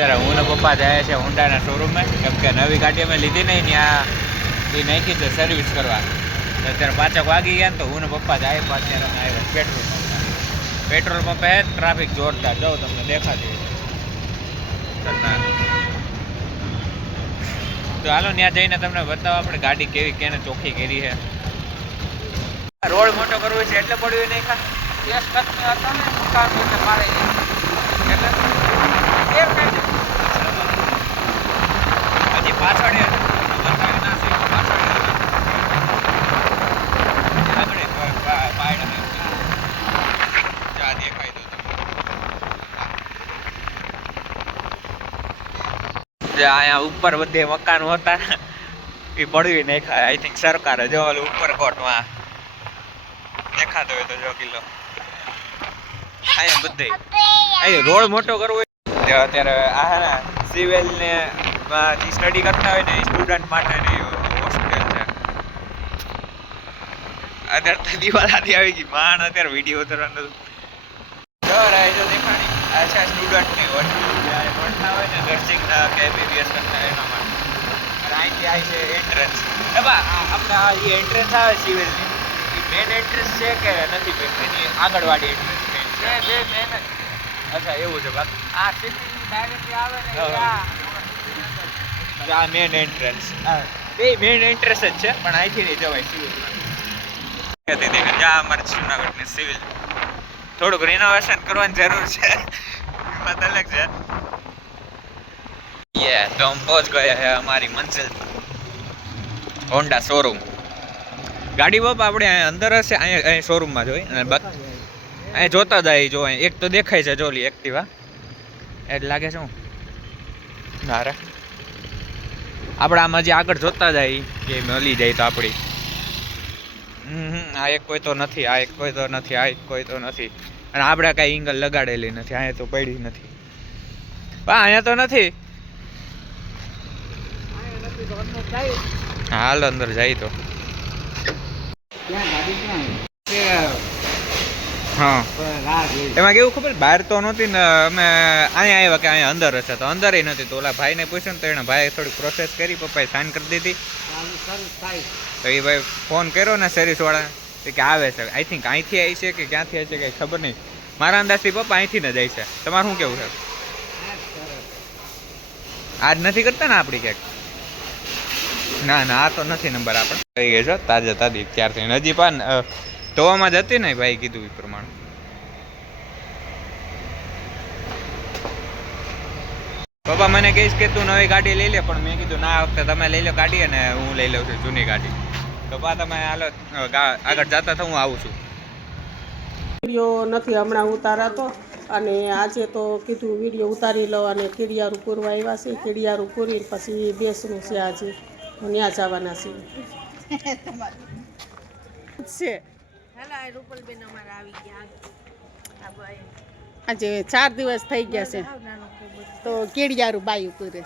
અત્યારે હું ને પપ્પા જાય છે હોન્ડાના શોરૂમમાં, કેમ કે નવી ગાડી અમે લીધી નહીં, ત્યાં એ નાખી છે સર્વિસ કરવા. અત્યારે 5 વાગી ગયા ને તો હું ને પપ્પા જાય પાછળ આવ્યા પેટ્રોલ પંપ. પેટ્રોલ પંપ હે ટ્રાફિક જોરદાર, જાઓ તમને દેખાતી. તો હાલો ત્યાં જઈને તમને બતાવો આપણે ગાડી કેવી કેને ચોખ્ખી કરી છે. રોડ મોટો કરવો છે એટલે પડ્યું નહીં ખા કેસ તકમે હતા ને કામ એટલે મારે એટલે હજી પાછળ બતાવી ના છે પાછળ આગળ પાયડા ચા દેખાય દો જે અહીંયા ઉપર બધે મકાનો હતા એ પડવી નહીં ખાય. આઈ થિંક સરકારે જો ઓલું ઉપર કોટમાં દેખાતો હોય તો જો કિલ્લો અહીંયા બધે અહીં રોડ મોટો કરવો અત્યારે આ હે ને સિવિલ ને સ્ટડી કરતા હોય ને સ્ટુડન્ટ માટેની હોસ્ટેલ છે. અત્યારે તો દિવાલ આથી આવી ગઈ માણ અત્યારે વિડીયો ઉતરવાનું જો દેખાણી આ છે સ્ટુડન્ટની હોસ્ટેલ ભણતા હોય ને નર્સિંગના કે એમબીબીએસ કરતા એના માટે. અને અહીંથી આવી છે એન્ટ્રન્સ. આપણે આ એ એન્ટ્રન્સ આવે સિવિલની મેન એન્ટ્રન્સ છે કે નથી મેન? એની આગળવાળી એન્ટ્રન્સ મેન છે? બે મેન જ. અચ્છા એવું છે. બાકી આ સીધી ડાયરેક્ટલી આવે ને આ મેન એન્ટ્રન્સ. બે મેન એન્ટ્રન્સ જ છે પણ અહીંથી નહીં જવાય સિવિલમાં. જા અમારે જુનાગઢની સિવિલ થોડુંક રિનોવેશન કરવાની જરૂર છે, વાત અલગ છે. તો हम पहुंच गए हैं हमारी मंजिल होंडा शोरूम. ગાડી બાપા આપણે અંદર હશે અહીંયા શોરૂમમાં જોઈ અને અહીંયા જોતા જાય જો એક તો દેખાય છે જોલી એક્ટિવા એટલે લાગે છે હું ના રે આપણે આમાં જે આગળ જોતા જાય કે મળી જાય તો આપણી આ એક કોઈ તો નથી, આ એક કોઈ તો નથી, આ એક કોઈ તો નથી. અને આપણે કાંઈ એંગલ લગાડેલી નથી, અહીંયા તો પડી નથી. અહીંયા તો નથી. હાલ અંદર જાય તો હા એમાં કેવું ખબર બહાર તો નહોતી ને અમે અહીંયા આવ્યા કે અહીંયા અંદર હશે તો અંદર નથી. તો ઓલા ભાઈને પૂછ્યું ને તો એને ભાઈ થોડી પ્રોસેસ કરી, પપ્પાએ સાઇન કરી દીધી. તો એ ભાઈ ફોન કર્યો ને સર્વિસ વાળા કે આવે છે. આઈ થિંક અહીંથી આવી છે કે ક્યાંથી આવી છે કંઈ ખબર નહીં. મારા અંદાજથી પપ્પા અહીંથી ને જાય છે. તમારું શું કેવું છે? આજ નથી કરતા ને આપણી ક્યાંક? ના ના આ તો નથી નંબર આપણે કહી ગઈ છો તાજા તાજી ત્યારથી હજી પણ ધોવામાં જ હતી ને ભાઈ કીધું એ પ્રમાણે. પપ્પા મને કહીશ કે તું નવી ગાડી લઈ લે પણ મેં કીધું ના આ વખતે તમે લઈ લો ગાડી અને હું લઈ લઉં છું જૂની ગાડી. તો પપ્પા તમે હાલો આગળ જતા તો હું આવું છું. વિડીયો નથી હમણાં ઉતારાતો અને આજે તો કીધું વિડીયો ઉતારી લો અને કીડિયારું પૂરવા આવ્યા છે. કીડિયારું પૂરી પછી બેસવું છે. આજે ત્યાં જવાના છે. આજે 4 દિવસ થઈ ગયા છે તો કીડિયારું બાયું પૂરે છે.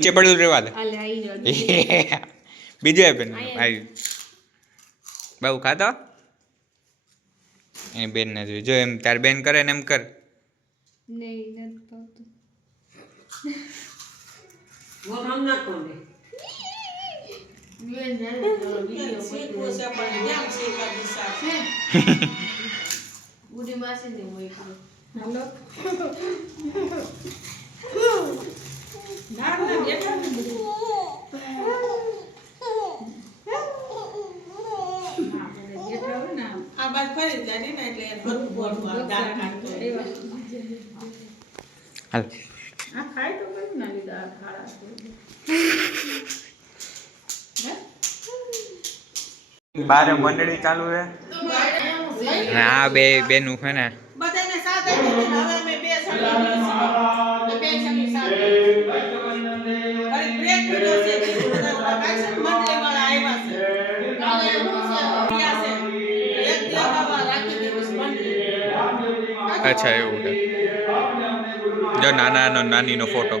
નીચે પડેલું રહેવા દે હાલે આઈ રહ્યો બીજું આપે ને આવ્યું બહુ ખાતો એની બેન ને જોઈ જો એમ તાર બેન કરે ને એમ કર નહીં નથી ભાવતું. वो हम ना कोने બેન જાણે તો વિડીયો सीखो से पर क्या सीखा दिशा બુડી માસીને મોકલ્યો. हेलो ना ना બેઠા ને આ બાદ ફરી જાય ને એટલે ભરવું બોલવા દાળ કાઢતો હાલ આ ખાય તો કઈ ના લીધા ખાડા બારે મંડળી ચાલુ છે અને આ બે બેનું છે ને બધાને સાથ આપી દીધા હવે અમે બે સમી બે સમી સાથ અરે બ્રેક પડ્યો છે બધા કાઈ મંડળી વાળા આવ્યા છે કાલે હું છે ક્યાં છે એક દેવાવા રાખી દીધી મંડળી અચ્છા એવું છે જો નાનાનો નાનીનો ફોટો